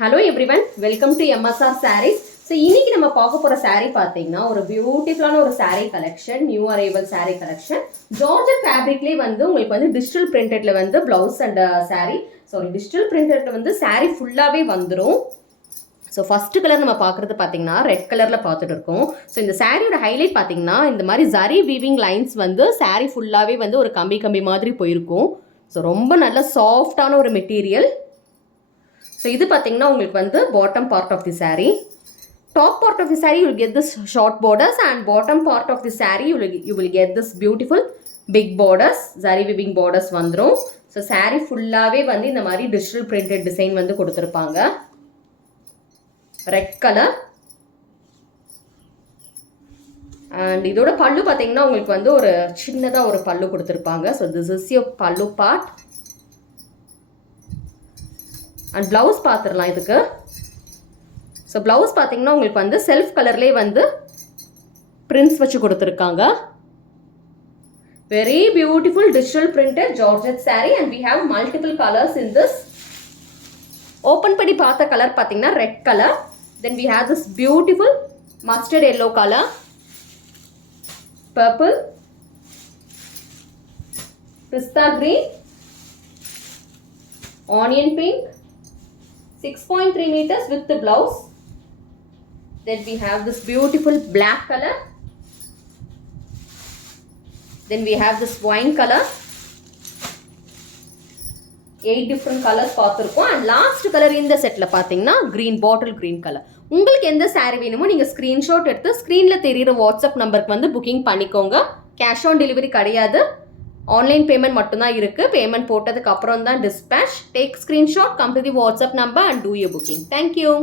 Hello everyone, welcome to MSR Sarees. So இன்னைக்கு நம்ம பார்க்க போற saree பாத்தீங்கன்னா ஒரு பியூட்டிஃபுல்லான ஒரு saree collection, new arrival saree collection. Georgette fabricலயே வந்து உங்களுக்கு வந்து digital printedல வந்து blouse and digital printedல வந்து saree ஃபுல்லாவே வந்துரும். ஸோ ஃபர்ஸ்ட் கலர் நம்ம பார்க்குறது பார்த்தீங்கன்னா ரெட் கலரில் பார்த்துட்டு இருக்கோம். ஸோ இந்த சாரியோட ஹைலைட் பார்த்தீங்கன்னா இந்த மாதிரி ஜரி வீவிங் லைன்ஸ் வந்து சாரீ ஃபுல்லாகவே வந்து ஒரு கம்பி மாதிரி போயிருக்கும். ஸோ ரொம்ப நல்ல சாஃப்டான ஒரு மெட்டீரியல். ஸோ இது பார்த்தீங்கன்னா உங்களுக்கு வந்து bottom part of the sari. Top part of the sari you will get this short borders and bottom part of the sari you will get this beautiful big borders, zari weaving borders வந்துடும். So sari ஃபுல்லாகவே வந்து இந்த மாதிரி digital printed design வந்து கொடுத்துருப்பாங்க. Red colour and இதோட பல்லு பார்த்தீங்கன்னா உங்களுக்கு வந்து ஒரு சின்னதாக ஒரு பல்லு கொடுத்துருப்பாங்க. ஸோ திஸ் இஸ் யோர் பல்லு பார்ட். அண்ட் ப்ளவுஸ் பார்த்துடலாம் இதுக்கு. ஸோ ப்ளவுஸ் பார்த்தீங்கன்னா உங்களுக்கு வந்து செல்ஃப் கலர்லேயே வந்து பிரிண்ட்ஸ் வச்சு கொடுத்துருக்காங்க. Very beautiful digital printed georgette saree and we have multiple colours in this. Open பண்ணி பார்த்த கலர் பார்த்தீங்கன்னா red colour. Then we have this beautiful mustard yellow color, purple, pista green, onion pink, 6.3 meters with the blouse. Then we have this beautiful black color. Then we have this wine color. 8 different colors பார்த்துருக்கோம். And last colour இந்த settle பார்த்தீங்கன்னா green, bottle green colour. உங்களுக்கு எந்த சாரீ வேணுமோ நீங்கள் screenshot எடுத்து ஸ்க்ரீனில் தெரிகிற வாட்ஸ்அப் நம்பருக்கு வந்து புக்கிங் பண்ணிக்கோங்க. கேஷ் ஆன் டெலிவரி கிடையாது, ஆன்லைன் பேமெண்ட் மட்டும்தான் இருக்குது. பேமெண்ட் போட்டதுக்கு அப்புறம் தான் dispatch. Take screenshot, come to the WhatsApp number and do your booking. Thank you.